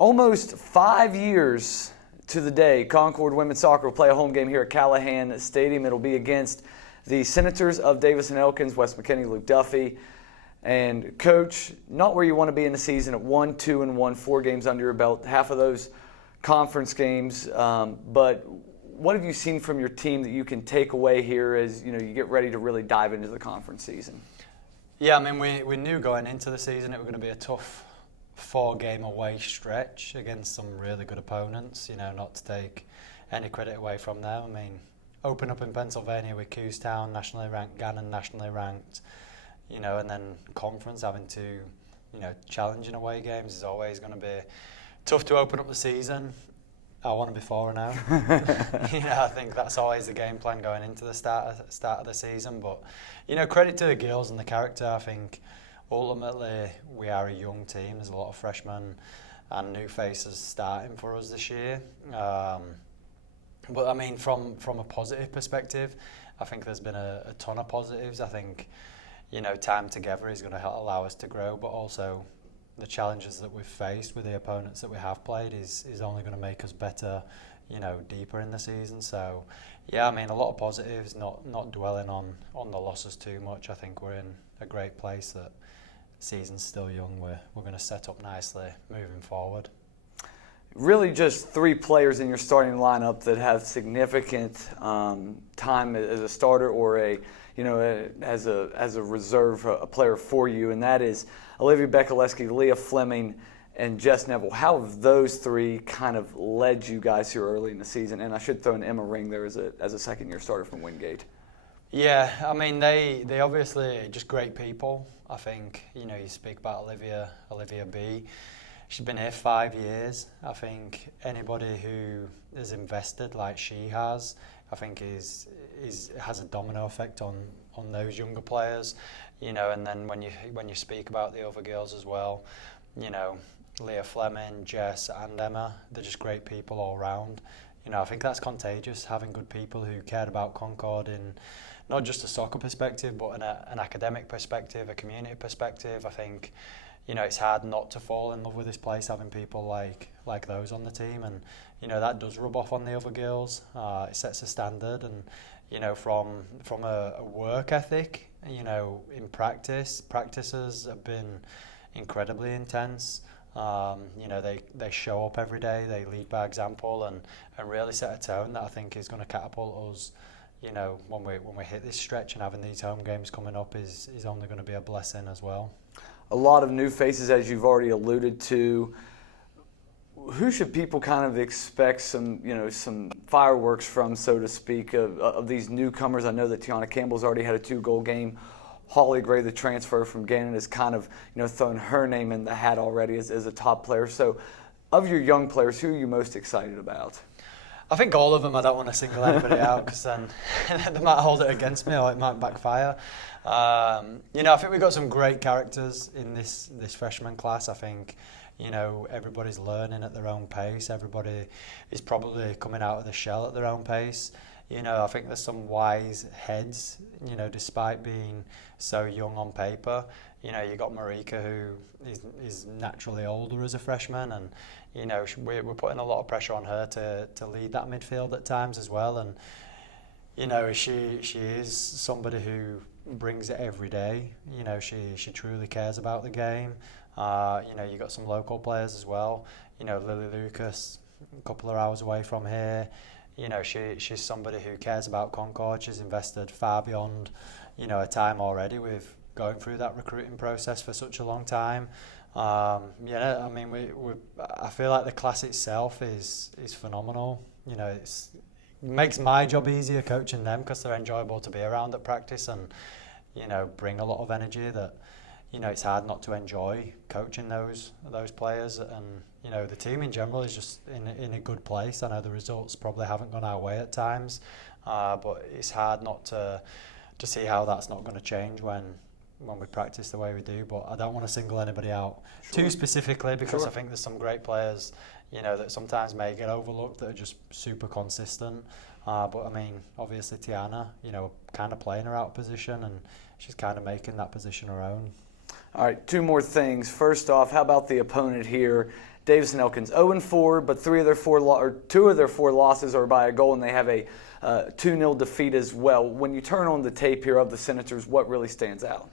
Almost 5 years to the day, Concord women's soccer will play a home game here at Callahan Stadium. It'll be against the Senators of Davis Elkins, West McKinney, Luke Duffy. And Coach, not where you want to be in the season at 1-2-1, 4 games under your belt, half of those conference games. But what have you seen from your team that you can take away here as you get ready to really dive into the conference season? Yeah, I mean, we knew going into the season it was going to be a tough 4-game away stretch against some really good opponents, not to take any credit away from them. I mean, open up in Pennsylvania with Cookstown, nationally ranked, Gannon, nationally ranked, and then conference having to, challenging away games is always going to be tough to open up the season. I want to be 4-0. I think that's always the game plan going into the start of the season. But, credit to the girls and the character. I think ultimately we are a young team. There's a lot of freshmen and new faces starting for us this year. But I mean, from a positive perspective, I think there's been a ton of positives. I think, time together is going to allow us to grow, but also the challenges that we've faced with the opponents that we have played is only going to make us better, deeper in the season. So, yeah, I mean, a lot of positives, not dwelling on the losses too much. I think we're in a great place that season's still young. We're going to set up nicely moving forward. Really just 3 players in your starting lineup that have significant time as a starter or as a reserve a player for you, and that is Olivia Bekaleski, Leah Fleming, and Jess Neville. How have those 3 kind of led you guys here early in the season? And I should throw in Emma Ring there as a second-year starter from Wingate. Yeah, I mean, they obviously just great people. I think, you speak about Olivia B. She's been here 5 years. I think anybody who is invested like she has, I think has a domino effect on those younger players, and then when you speak about the other girls as well, Leah Fleming, Jess and Emma, they're just great people all around. I think that's contagious, having good people who cared about Concord in not just a soccer perspective, but an academic perspective, a community perspective. I think, it's hard not to fall in love with this place, having people like those on the team, and that does rub off on the other girls. It sets a standard, and from a work ethic, in practices have been incredibly intense. They show up every day, they lead by example, and really set a tone that I think is going to catapult us. When we hit this stretch, and having these home games coming up is only going to be a blessing as well. A lot of new faces, as you've already alluded to. Who should people kind of expect some fireworks from, so to speak, of these newcomers? I know that Tiana Campbell's already had a 2-goal game. Holly Gray, the transfer from Gannon, has kind of thrown her name in the hat already as a top player. So, of your young players, who are you most excited about? I think all of them. I don't want to single anybody out because then they might hold it against me or it might backfire. I think we've got some great characters in this freshman class. I think, everybody's learning at their own pace. Everybody is probably coming out of the shell at their own pace. I think there's some wise heads, despite being so young on paper. You got Marika, who is naturally older as a freshman, and we're putting a lot of pressure on her to lead that midfield at times as well. And she is somebody who brings it every day. She truly cares about the game. You got some local players as well. Lily Lucas, a couple of hours away from here. She's somebody who cares about Concord. She's invested far beyond, her time already with going through that recruiting process for such a long time. I feel like the class itself is phenomenal. It makes my job easier coaching them because they're enjoyable to be around at practice and, bring a lot of energy that, it's hard not to enjoy coaching those players. And, the team in general is just in a good place. I know the results probably haven't gone our way at times, but it's hard not to see how that's not going to change when we practice the way we do. But I don't want to single anybody out too specifically because I think there's some great players, that sometimes may get overlooked that are just super consistent. But I mean, obviously Tiana, kind of playing her out of position, and she's kind of making that position her own. All right, 2 more things. First off, how about the opponent here? Davis and Elkins 0-4, but two of their four losses are by a goal, and they have a 2-0 defeat as well. When you turn on the tape here of the Senators, what really stands out?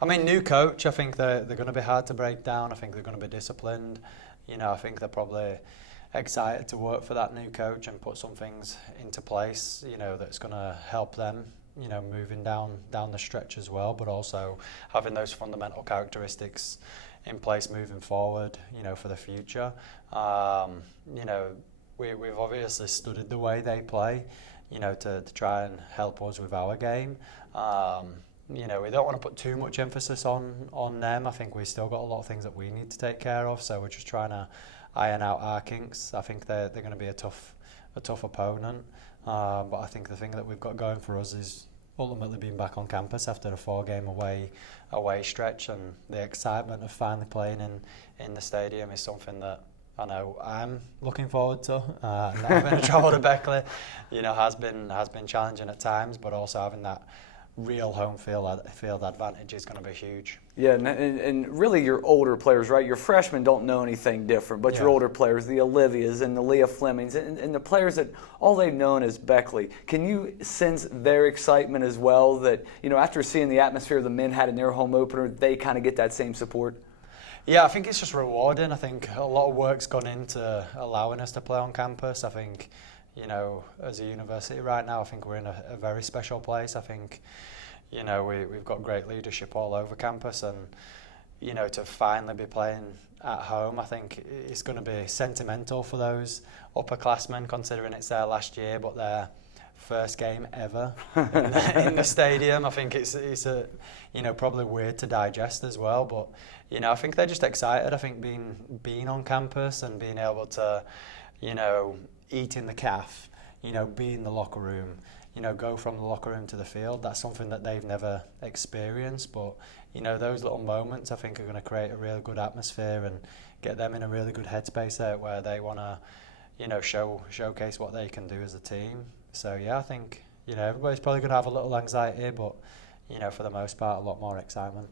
I mean, new coach, I think they're going to be hard to break down. I think they're going to be disciplined. I think they're probably excited to work for that new coach and put some things into place, that's going to help them, moving down the stretch as well, but also having those fundamental characteristics in place moving forward, for the future. We've obviously studied the way they play, to try and help us with our game. We don't want to put too much emphasis on them. I think we've still got a lot of things that we need to take care of, so we're just trying to iron out our kinks. I think they're going to be a tough opponent, but I think the thing that we've got going for us is ultimately being back on campus after a 4-game away stretch, and the excitement of finally playing in the stadium is something that I know I'm looking forward to. Not having a travel to Beckley, has been challenging at times, but also having that real home field advantage is going to be huge. Yeah, and really your older players, right? Your freshmen don't know anything different, but your older players, the Olivias and the Leah Flemings, and the players that all they've known is Beckley. Can you sense their excitement as well, that, after seeing the atmosphere the men had in their home opener, they kind of get that same support? Yeah, I think it's just rewarding. I think a lot of work's gone into allowing us to play on campus. I think, as a university right now, I think we're in a very special place. I think, we've got great leadership all over campus, and, to finally be playing at home, I think it's going to be sentimental for those upperclassmen, considering it's their last year, but their first game ever in the stadium. I think it's probably weird to digest as well, but, I think they're just excited. I think being on campus and being able to, eat in the caf, be in the locker room, go from the locker room to the field, that's something that they've never experienced. But, those little moments I think are going to create a really good atmosphere and get them in a really good headspace there where they want to, showcase what they can do as a team. So, yeah, I think, everybody's probably going to have a little anxiety, but, for the most part, a lot more excitement.